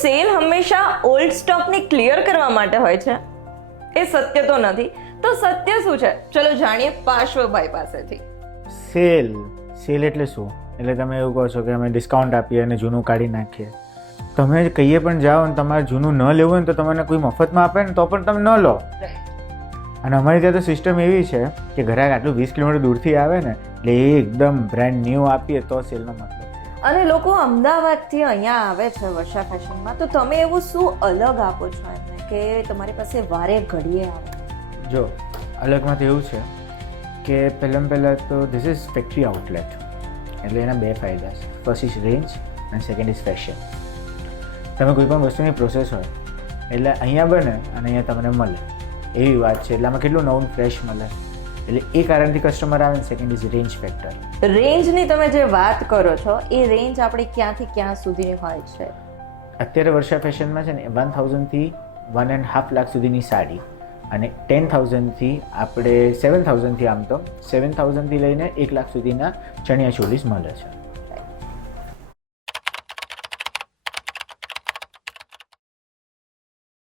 Cell હંમેશા old સ્ટોકને clear કરવા માટે હોય છે એ સત્ય તો નથી. તો સત્ય શું છે? ચલો જાણીએ પાર્શ્વભાઈ પાસેથી. સેલ એટલે શું? એટલે તમે એવું કહો છો કે અમે ડિસ્કાઉન્ટ આપીએ અને જૂનું કાઢી નાખીએ. તમે કહીએ પણ જાઓ અને તમારે જૂનું ન લેવું હોય ને તો તમને કોઈ મફતમાં આપે ને તો પણ તમે ન લો. અને અમારી ત્યાં તો સિસ્ટમ એવી છે કે ગ્રાહક આટલું 20 કિલોમીટર દૂરથી આવે ને એટલે એ એકદમ બ્રાન્ડ ન્યૂ આપીએ તો સેલનો મતલબ. અને લોકો અમદાવાદથી અહીંયા આવે છે વર્ષા ફેશનમાં, તો તમે એવું શું અલગ આપો છો એમને કે તમારી પાસે વારે ઘડીએ આવે? જો અલગમાં તો એવું છે કે પહેલાં તો ધીસ ઇઝ ફેક્ટરી આઉટલેટ, એટલે એના બે ફાયદા છે. ફર્સ્ટ ઇઝ રેન્જ અને સેકન્ડ ઇઝ ફેશન. તમે કોઈ પણ વસ્તુની પ્રોસેસ હોય એટલે અહીંયા બને અને અહીંયા તમને મળે એવી વાત છે. એટલે આમાં કેટલું નવું ફ્રેશ મળે, એટલે એ કારણથી કસ્ટમર આવે ને. Second is range factor. રેન્જની તમે જે વાત કરો છો એ રેન્જ આપણે ક્યાંથી ક્યાં સુધીની હોય છે? અત્યારે વર્ષા ફેશનમાં છે ને 1000થી 1.5 લાખ સુધીની સાડી અને 10,000થી આપણે 7,000થી આમ તો 7,000થી લઈને 1 લાખ સુધીના ચણિયા ચોલીસ મળે છે.